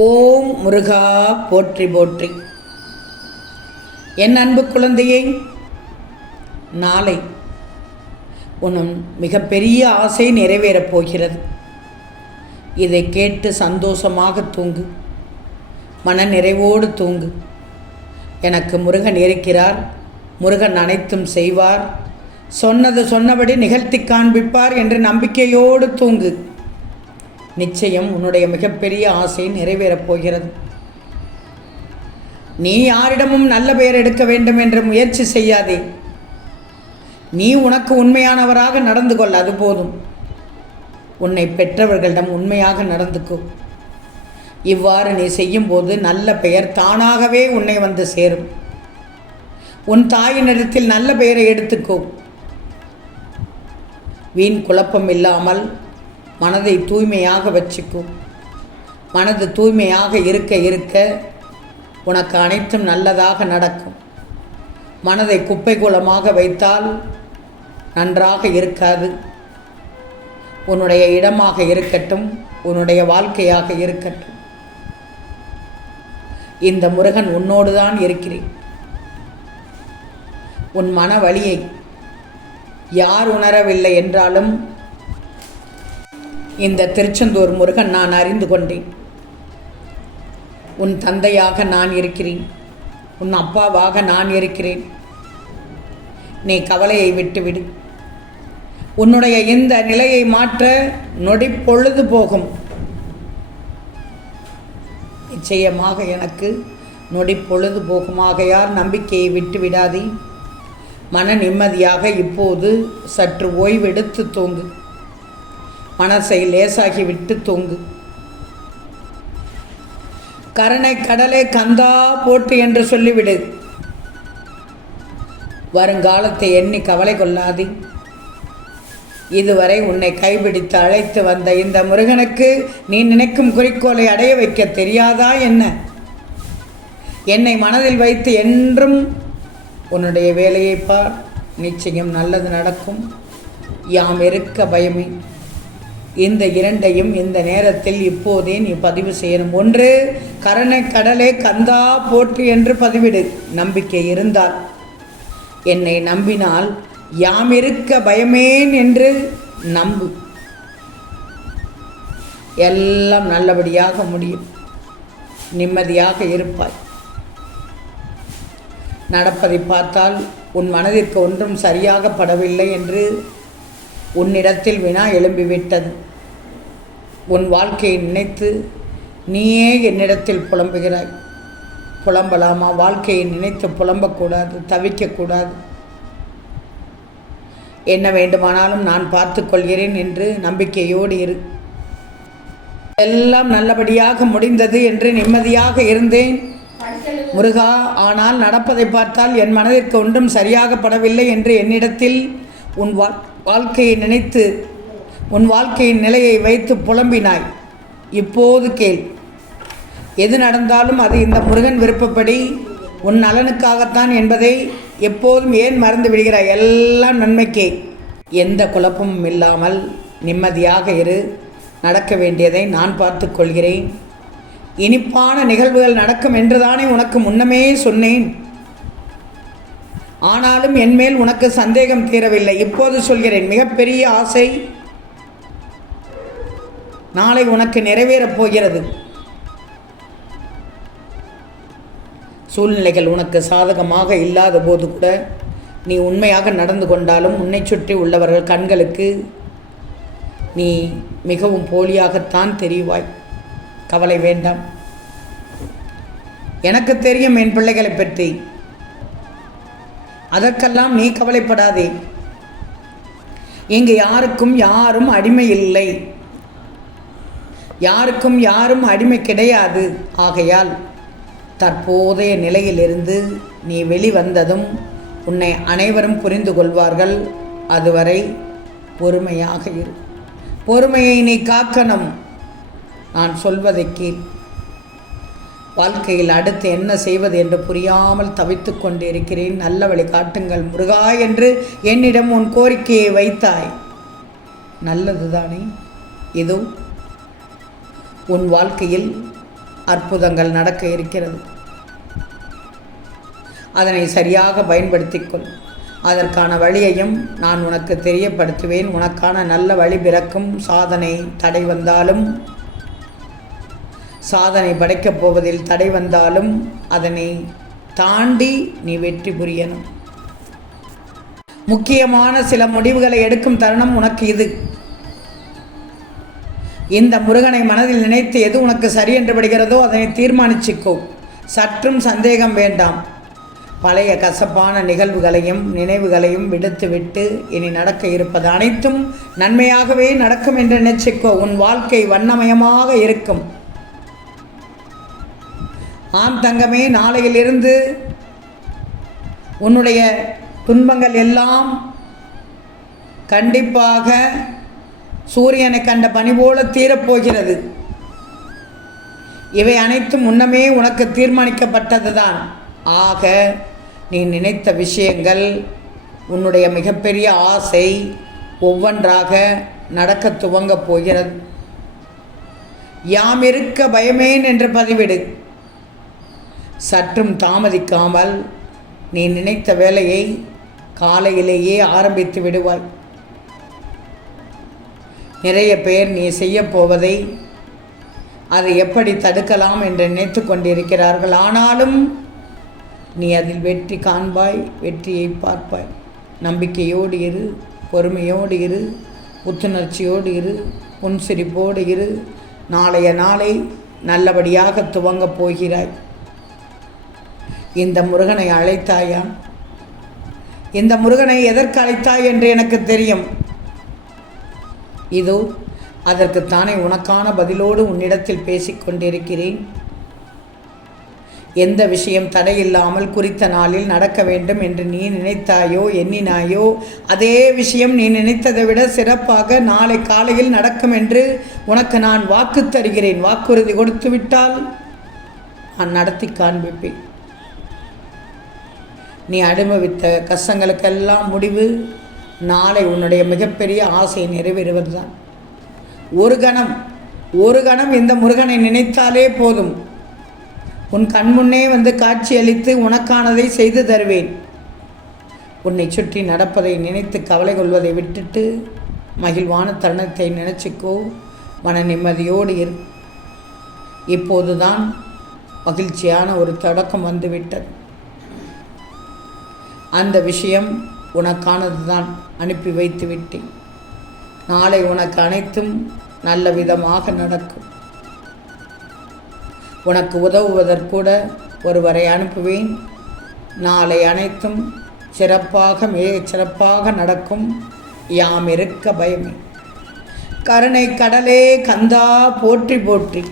ஓம் முருகா போற்றி போற்றி. என் அன்பு குழந்தையை, நாளை உன் மிகப்பெரிய ஆசை நிறைவேறப் போகிறது. இதை கேட்டு சந்தோஷமாக தூங்கு, மன நிறைவோடு தூங்கு. எனக்கு முருகன் இருக்கிறார், முருகன் அனைத்தும் செய்வார், சொன்னது சொன்னபடி நிகழ்த்தி காண்பிப்பார் என்று நம்பிக்கையோடு தூங்கு. நிச்சயம் உன்னுடைய மிகப்பெரிய ஆசை நிறைவேறப் போகிறது. நீ யாரிடமும் நல்ல பெயர் எடுக்க வேண்டும் என்று முயற்சி செய்யாதே. நீ உனக்கு உண்மையானவராக நடந்து கொள், அது போதும். உன்னை பெற்றவர்களிடம் உண்மையாக நடந்துக்கோ. இவ்வாறு நீ செய்யும்போது நல்ல பெயர் தானாகவே உன்னை வந்து சேரும். உன் தாயினிடத்தில் நல்ல பெயரை எடுத்துக்கோ. வீண் குழப்பம் இல்லாமல் மனதை தூய்மையாக வச்சுக்கும். மனது தூய்மையாக இருக்க இருக்க உனக்கு அனைத்தும் நல்லதாக நடக்கும். மனதை குப்பை கூலமாக வைத்தால் நன்றாக இருக்காது. உன்னுடைய இடமாக இருக்கட்டும், உன்னுடைய வாழ்க்கையாக இருக்கட்டும், இந்த முருகன் உன்னோடு தான் இருக்கிறேன். உன் மன வலியை யார் உணரவில்லை என்றாலும் இந்த திருச்செந்தூர் முருகன் நான் அறிந்து கொண்டேன். உன் தந்தையாக நான் இருக்கிறேன், உன் அப்பாவாக நான் இருக்கிறேன். நீ கவலையை விட்டுவிடு. உன்னுடைய இந்த நிலையை மாற்ற நொடி பொழுது போகும். நிச்சயமாக எனக்கு நொடி பொழுது போகுமாகையால் நம்பிக்கையை விட்டுவிடாதே. மன நிம்மதியாக இப்போது சற்று ஓய்வெடுத்து தூங்கு. மனசை லேசாகி விட்டு தூங்கு. கருணை கடலே கந்தா போற்று என்று சொல்லிவிடு. வருங்காலத்தை எண்ணி கவலை கொள்ளாதே. இதுவரை உன்னை கைபிடித்து அழைத்து வந்த இந்த முருகனுக்கு நீ நினைக்கும் குறிக்கோளை அடைய வைக்க தெரியாதா என்ன? என்னை மனதில் வைத்து என்றும் உன்னுடைய வேலையை பார். நிச்சயம் நல்லது நடக்கும். யாம் இருக்க பயமே. இந்த இரண்டையும் இந்த நேரத்தில் இப்போதே நீ பதிவு செய்யணும். ஒன்று, கருணை கடலே கந்தா போற்று என்று பதிவிடு. நம்பிக்கை இருந்தால், என்னை நம்பினால் யாம் இருக்க பயமேன் என்று நம்பு. எல்லாம் நல்லபடியாக முடியும். நிம்மதியாக இருப்பாய். நடப்பதை பார்த்தால் உன் மனதிற்கு ஒன்றும் சரியாக படவில்லை என்று உன்னிடத்தில் வினா எழும்பிவிட்டது. உன் வாழ்க்கையை நினைத்து நீயே என்னிடத்தில் புலம்புகிறாய். புலம்பலாமா? வாழ்க்கையை நினைத்து புலம்பக்கூடாது, தவிக்கக்கூடாது. என்ன வேண்டுமானாலும் நான் பார்த்து கொள்கிறேன் என்று நம்பிக்கையோடு இரு. எல்லாம் நல்லபடியாக முடிந்தது என்று நிம்மதியாக இருந்தேன் முருகா. ஆனால் நடப்பதை பார்த்தால் என் மனதிற்கு ஒன்றும் சரியாக படவில்லை என்று என்னிடத்தில் உன் வாழ்க்கையை நினைத்து உன் வாழ்க்கையின் நிலையை வைத்து புலம்பினாய். இப்போது கேள். எது நடந்தாலும் அது இந்த முருகன் விருப்பப்படி உன் நலனுக்காகத்தான் என்பதை எப்போதும் ஏன் மறந்து விடுகிறாய்? எல்லாம் நன்மைக்கே. எந்த குழப்பமும் இல்லாமல் நிம்மதியாக இரு. நடக்க வேண்டியதை நான் பார்த்து கொள்கிறேன். இனிப்பான நிகழ்வுகள் நடக்கும் என்றுதானே உனக்கு முன்னமே சொன்னேன். ஆனாலும் என்மேல் உனக்கு சந்தேகம் தீரவில்லை. இப்போது சொல்கிறேன். மிகப்பெரிய ஆசை நாளை உனக்கு நிறைவேறப் போகிறது. சூழ்நிலைகள் உனக்கு சாதகமாக இல்லாத போது கூட நீ உண்மையாக நடந்து கொண்டாலும் உன்னை சுற்றி உள்ளவர்கள் கண்களுக்கு நீ மிகவும் போலியாகத்தான் தெரிவாய். கவலை வேண்டாம். எனக்கு தெரியும் என் பிள்ளைகளை பற்றி. அதற்கெல்லாம் நீ கவலைப்படாதே. இங்கு யாருக்கும் யாரும் அடிமை இல்லை. யாருக்கும் யாரும் அடிமை கிடையாது. ஆகையால் தற்போதைய நிலையிலிருந்து நீ வெளிவந்ததும் உன்னை அனைவரும் புரிந்து கொள்வார்கள். அதுவரை பொறுமையாக இரு. பொறுமையை நீ காக்கணும். நான் சொல்வதை கேள். வாழ்க்கையில் அடுத்து என்ன செய்வது என்று புரியாமல் தவித்து கொண்டிருக்கிறேன். நல்ல வழி காட்டுங்கள் முருகா என்று என்னிடம் உன் கோரிக்கையை வைத்தாய். நல்லதுதானே? இதோ உன் வாழ்க்கையில் அற்புதங்கள் நடக்க இருக்கிறது. அதனை சரியாக பயன்படுத்திக்கொள். அதற்கான வழியையும் நான் உனக்கு தெரியப்படுத்துவேன். உனக்கான நல்ல வழி பிறக்கும். சாதனை தடை வந்தாலும், சாதனை படைக்கப் போவதில் தடை வந்தாலும் அதனை தாண்டி நீ வெற்றி புரியணும். முக்கியமான சில முடிவுகளை எடுக்கும் தருணம் உனக்கு இது. இந்த முருகனை மனதில் நினைத்து எது உனக்கு சரி என்று படுகிறதோ அதனை தீர்மானிச்சுக்கோ. சற்றும் சந்தேகம் வேண்டாம். பழைய கசப்பான நிகழ்வுகளையும் நினைவுகளையும் விடுத்துவிட்டு இனி நடக்க இருப்பது அனைத்தும் நன்மையாகவே நடக்கும் என்று நினைச்சுக்கோ. உன் வாழ்க்கை வண்ணமயமாக இருக்கும். ஆம் தங்கமே, நாளையிலிருந்து உன்னுடைய துன்பங்கள் எல்லாம் கண்டிப்பாக சூரியனை கண்ட பனி போல தீரப்போகிறது. இவை அனைத்தும் முன்னமே உனக்கு தீர்மானிக்கப்பட்டதுதான். ஆக நீ நினைத்த விஷயங்கள், உன்னுடைய மிகப்பெரிய ஆசை ஒவ்வொன்றாக நடக்க துவங்கப் போகிறது. யாம் இருக்க பயமேன் என்று பதிவிடு. சற்றும் தாமதிக்காமல் நீ நினைத்த வேலையை காலையிலேயே ஆரம்பித்து விடுவாய். நிறைய பேர் நீ செய்யப்போவதை அதை எப்படி தடுக்கலாம் என்று நினைத்து கொண்டிருக்கிறார்கள். ஆனாலும் நீ அதில் வெற்றி காண்பாய், வெற்றியை பார்ப்பாய். நம்பிக்கையோடு இரு, பொறுமையோடு இரு, புத்துணர்ச்சியோடு இரு, புன்சிரிப்போடு இரு. நாளைய நாளை நல்லபடியாக துவங்கப் போகிறாய். இந்த முருகனை அழைத்தாயா? இந்த முருகனை எதற்கு அழைத்தாய் என்று எனக்கு தெரியும். இதோ அதற்குத்தானே உனக்கான பதிலோடு உன்னிடத்தில் பேசிக்கொண்டிருக்கிறேன். எந்த விஷயம் தடையில்லாமல் குறித்த நாளில் நடக்க வேண்டும் என்று நீ நினைத்தாயோ எண்ணினாயோ அதே விஷயம் நீ நினைத்ததை விட சிறப்பாக நாளை காலையில் நடக்கும் என்று உனக்கு நான் வாக்கு தருகிறேன். வாக்குறுதி கொடுத்து விட்டால் நான் நடத்தி காண்பிப்பேன். நீ அனுபவித்த கஷ்டங்களுக்கெல்லாம் முடிவு நாளை உன்னுடைய மிகப்பெரிய ஆசை நிறைவேறுவதுதான். ஒரு கணம் இந்த முருகனை நினைத்தாலே போதும். உன் கண்முன்னே வந்து காட்சியளித்து உனக்கானதை செய்து தருவேன். உன்னை சுற்றி நடப்பதை நினைத்து கவலை கொள்வதை விட்டுட்டு மகிழ்வான தருணத்தை நினைச்சிக்கோ. மன நிம்மதியோடு இரு. இப்போதுதான் மகிழ்ச்சியான ஒரு தொடக்கம் வந்துவிட்டது. அந்த விஷயம் உனக்கானது தான். அனுப்பி வைத்து விட்டேன். நாளை உனக்கு அனைத்தும் நல்ல விதமாக நடக்கும். உனக்கு உதவுவதற்கூட ஒருவரை அனுப்புவேன். நாளை அனைத்தும் சிறப்பாக, மிகச் சிறப்பாக நடக்கும். யாம் இருக்க பயமே. கருணை கடலே கந்தா போற்றி போற்றி.